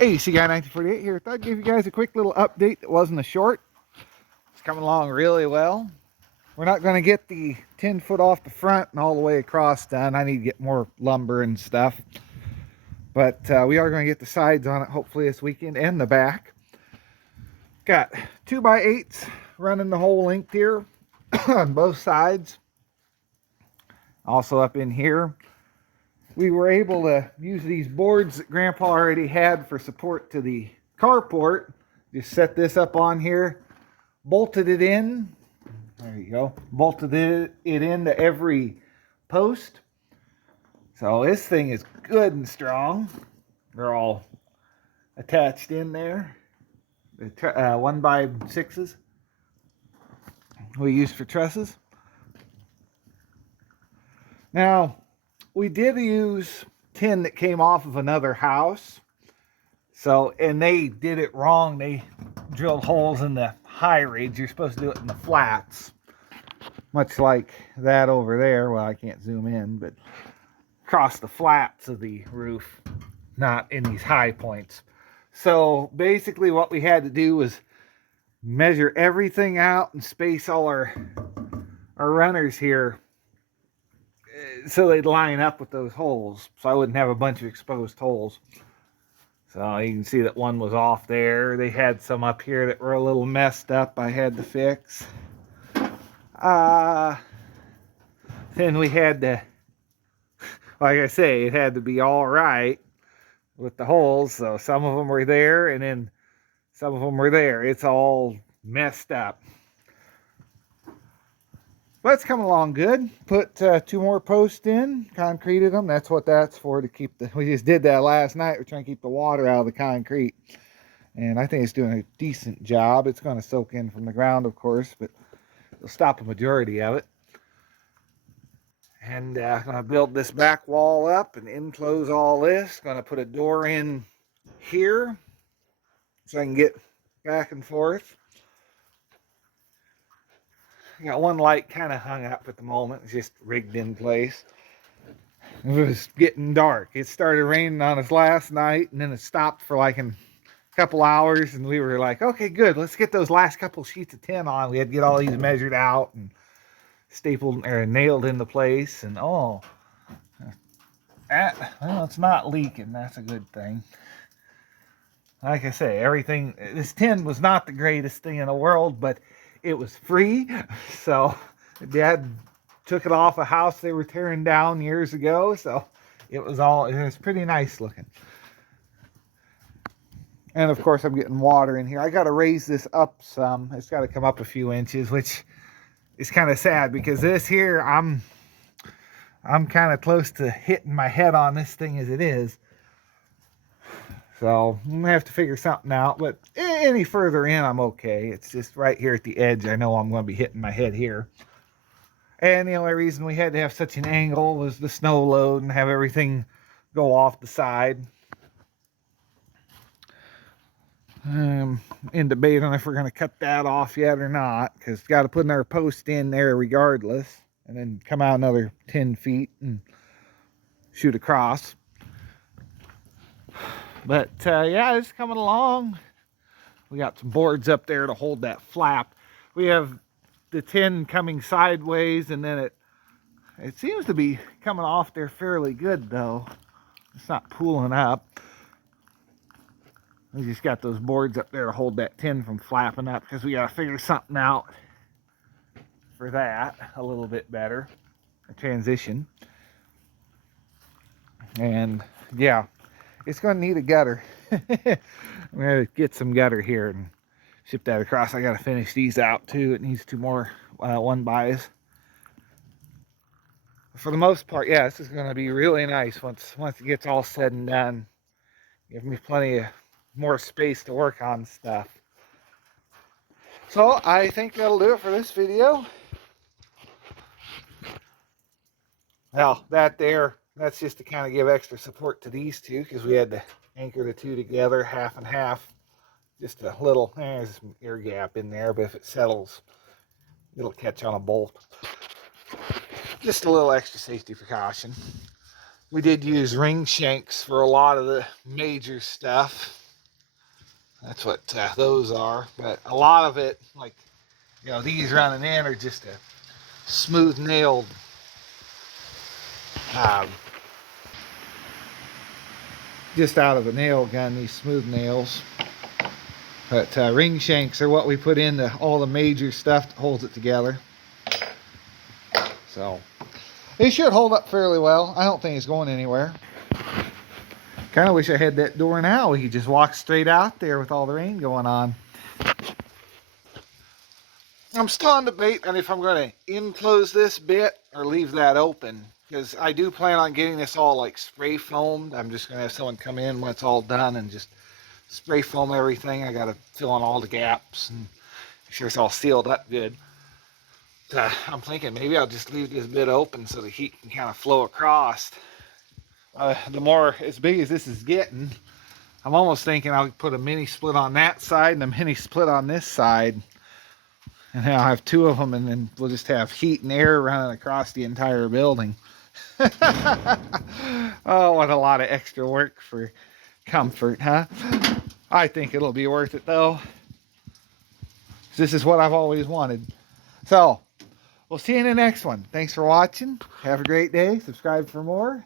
Hey, Guy 1948 here. Thought I'd give you guys a quick little update that wasn't a short. It's coming along really well. We're not going to get the 10 foot off the front and all the way across done. I need to get more lumber and stuff. But we are going to get the sides on it hopefully this weekend and the back. Got 2x8s running the whole length here on both sides. Also up in here. We were able to use these boards that Grandpa already had for support to the carport. Just set this up on here, bolted it in. There you go. Bolted it into every post. So this thing is good and strong. They're all attached in there. The 1x6s we use for trusses. Now, we did use tin that came off of another house. So, and they did it wrong. They drilled holes in the high ridge. You're supposed to do it in the flats. Much like that over there. Well, I can't zoom in, but across the flats of the roof, not in these high points. So basically what we had to do was measure everything out and space all our runners here so they'd line up with those holes, so I wouldn't have a bunch of exposed holes. So you can see that one was off there. They had some up here that were a little messed up I had to fix. Then we had to, like I say, it had to be all right with the holes. So some of them were there and then some of them were there. It's all messed up. But it's coming along good. Put 2 more posts in, concreted them. That's what that's for, to keep the, we just did that last night. We're trying to keep the water out of the concrete. And I think it's doing a decent job. It's going to soak in from the ground, of course, but it'll stop a majority of it. And I'm going to build this back wall up and enclose all this. Going to put a door in here so I can get back and forth. I got one light kind of hung up at the moment. It's just rigged in place. It was getting dark. It started raining on us last night, and then it stopped for like a couple hours, and we were like, okay, good. Let's get those last couple sheets of tin on. We had to get all these measured out and stapled or nailed into place, and well, it's not leaking. That's a good thing. Like I say, everything, this tin was not the greatest thing in the world, but it was free. So Dad took it off a house they were tearing down years ago. So it was pretty nice looking. And of course I'm getting water in here. I got to raise this up some. It's got to come up a few inches, which is kind of sad because this here, I'm kind of close to hitting my head on this thing as it is. So I'm going to have to figure something out, but any further in, I'm okay. It's just right here at the edge. I know I'm going to be hitting my head here. And the only reason we had to have such an angle was the snow load and have everything go off the side. In debate on if we're going to cut that off yet or not, because got to put another post in there regardless, and then come out another 10 feet and shoot across. But yeah, it's coming along. We got some boards up there to hold that flap. We have the tin coming sideways, and then it seems to be coming off there fairly good though. It's not pooling up. We just got those boards up there to hold that tin from flapping up, because we got to figure something out for that a little bit better. A transition. And yeah, it's going to need a gutter. I'm going to get some gutter here and ship that across. I got to finish these out too. It needs 2 more 1x's. For the most part, yeah, this is going to be really nice once it gets all said and done. Give me plenty of more space to work on stuff. So I think that'll do it for this video. Well, that's just to kind of give extra support to these two, because we had to anchor the two together half and half. Just a little, there's some air gap in there, but if it settles, it'll catch on a bolt. Just a little extra safety precaution. We did use ring shanks for a lot of the major stuff. That's what those are. But a lot of it, like, you know, these running in are just a smooth nailed um, just out of a nail gun, these smooth nails. But ring shanks are what we put into all the major stuff that holds it together. So it should hold up fairly well. I don't think it's going anywhere. Kind of wish I had that door now. We could just walk straight out there with all the rain going on. I'm still on debate on if I'm going to enclose this bit or leave that open, because I do plan on getting this all like spray foamed. I'm just going to have someone come in when it's all done and just spray foam everything. I got to fill in all the gaps and make sure it's all sealed up good. I'm thinking maybe I'll just leave this bit open so the heat can kind of flow across. The more as big as this is getting, I'm almost thinking I'll put a mini split on that side and a mini split on this side. And I'll have two of them, and then we'll just have heat and air running across the entire building. Oh, what a lot of extra work for comfort, huh? I think it'll be worth it, though. This is what I've always wanted. So, we'll see you in the next one. Thanks for watching. Have a great day. Subscribe for more.